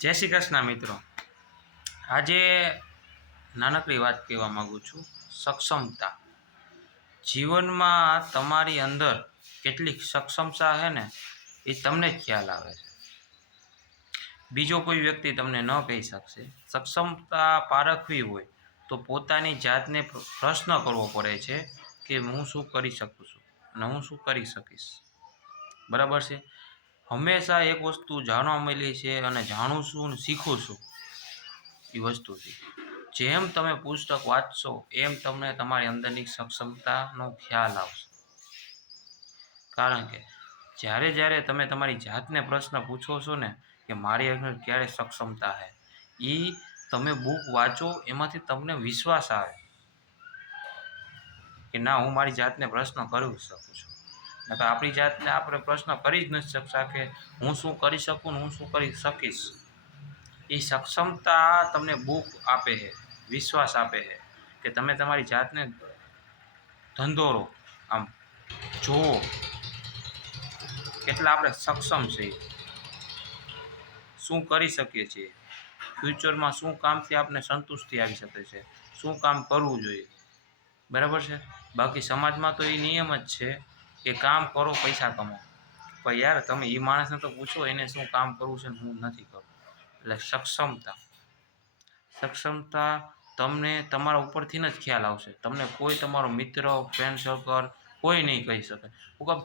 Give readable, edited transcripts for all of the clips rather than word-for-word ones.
જય શ્રી કૃષ્ણ મિત્રો। આજે નાનકડી વાત કહેવા માગું છું। સક્ષમતા જીવનમાં તમારી અંદર કેટલીક સક્ષમતા છે ને એ તમને જ ખ્યાલ આવે છે, બીજો કોઈ વ્યક્તિ તમને ન કહી શકશે। સક્ષમતા પારખવી હોય તો પોતાની જાતને પ્રશ્ન કરવો પડે છે કે હું શું કરી શકું છું અને હું શું કરી શકીશ। બરાબર છે। હંમેશા એક વસ્તુ જાણવા મળી છે અને જાણું છું અને શીખું છું એ વસ્તુથી। જેમ તમે પુસ્તક વાંચશો એમ તમને તમારી અંદરની સક્ષમતાનો ખ્યાલ આવશે। કારણ કે જ્યારે તમે તમારી જાતને પ્રશ્ન પૂછો છો ને કે મારી અંદર ક્યારે સક્ષમતા છે, એ તમે બુક વાંચો એમાંથી તમને વિશ્વાસ આવે કે ના હું મારી જાતને પ્રશ્ન કરી શકું છું। નકર આપણી જાતને આપણે પ્રશ્ન કરી જ નથી શકતા કે હું શું કરી શકું ને હું શું કરી શકીશ। એ સક્ષમતા તમને બુક આપે છે, વિશ્વાસ આપે છે કે તમે તમારી જાતને ધંધોરો આમ જુઓ કેટલા આપણે સક્ષમ છીએ, શું કરી શકીએ છીએ, ફ્યુચરમાં શું કામથી આપણે સંતુષ્ટિ આવી શકે છે, શું કામ કરવું જોઈએ। બરાબર છે। બાકી સમાજમાં તો એ નિયમ જ છે કે કામ કરો પૈસા કમાઓ, પણ યાર તમે એ માણસને તો પૂછો એને શું કામ કરવું છે ને હું નથી કરવું। એટલે સક્ષમતા તમને તમારા ઉપરથી જ ખ્યાલ આવશે, તમને કોઈ તમારો મિત્ર ફ્રેન્ડ સર્કલ કોઈ નહીં કહી શકે।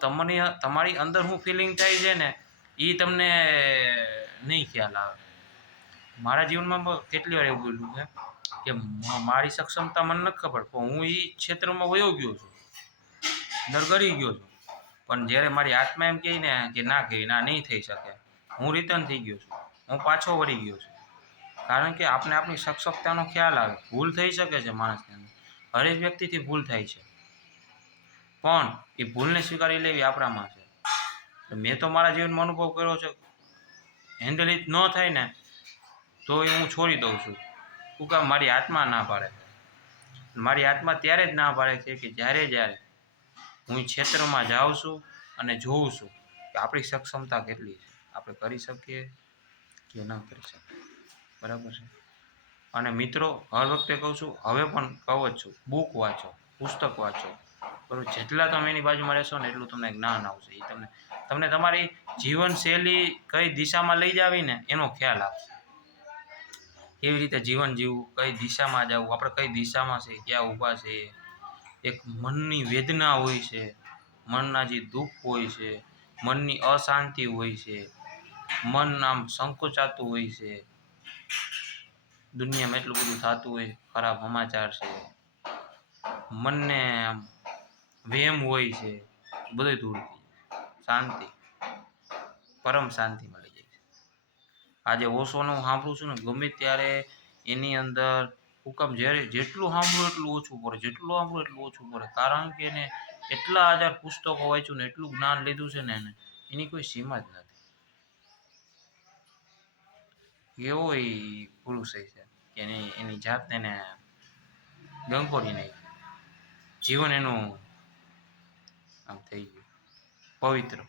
તમને તમારી અંદર શું ફિલિંગ થાય છે ને એ તમને નહીં ખ્યાલ આવે। મારા જીવનમાં કેટલી વાર એવું બોલ્યું છે કે મારી સક્ષમતા મને નથી ખબર, પણ હું એ ક્ષેત્રમાં વયો ગયો છું, નરગરી ગયો છું, પણ જ્યારે મારી આત્મા એમ કહે ને કે ના નહીં થઈ શકે, હું રિટર્ન થઈ ગયો છું, હું પાછો વળી ગયો છું। કારણ કે આપણે આપણી સક્ષમતાનો ખ્યાલ આવે। ભૂલ થઈ શકે છે માણસને, હરેક વ્યક્તિથી ભૂલ થાય છે, પણ એ ભૂલને સ્વીકારી લેવી આપણામાં છે। મેં તો મારા જીવનમાં અનુભવ કર્યો છે, હેન્ડલ ઇટ ન થાય ને તો એ હું છોડી દઉં છું। શું કામ? મારી આત્મા ના પાડે છે। મારી આત્મા ત્યારે જ ના પાડે છે કે જ્યારે હું ક્ષેત્રમાં જાઉં છું અને જોઉં છું કે આપણી સક્ષમતા કેટલી છે, આપણે કરી શકીએ કે ન કરી શકીએ। બરાબર છે। અને મિત્રો હર વખતે કહું છું, હવે પણ કહું જ છું, બુક વાંચો, પુસ્તક વાંચો, બરાબર। જેટલા તમે એની બાજુમાં રહેશો ને એટલું તમને જ્ઞાન આવશે, એ તમને તમારી જીવનશૈલી કઈ દિશામાં લઈ જાવી ને એનો ખ્યાલ આવશે। કેવી રીતે જીવન જીવવું, કઈ દિશામાં જવું, આપણે કઈ દિશામાં છે, ક્યાં ઊભા છે। એક મનની વેદના હોય છે, મનના જે દુઃખ હોય છે, મનની અશાંતિ હોય છે, મન આમ સંકોચાતું હોય છે, દુનિયામાં એટલું બધું થતું હોય, ખરાબ સમાચાર છે, મનને આમ વહેમ હોય છે, બધું દૂર થઈ જાય, શાંતિ, પરમ શાંતિ મળી જાય છે। આજે ઓશોનું સાંભળું છું ને ગમે ત્યારે એની અંદર હુકમ જેટલું સાંભળું એટલું ઓછું પડે, જેટલું સાંભળું એટલું ઓછું પડે। કારણ કે એને એટલા હજાર પુસ્તકો વાંચ્યું ને એટલું જ્ઞાન લીધું છે ને એને એની કોઈ સીમા જ નથી। એવો એ પુરુષ છે કે એની જાતને એને ગંગોરી નાખી, જીવન એનું આમ થઈ ગયું પવિત્ર।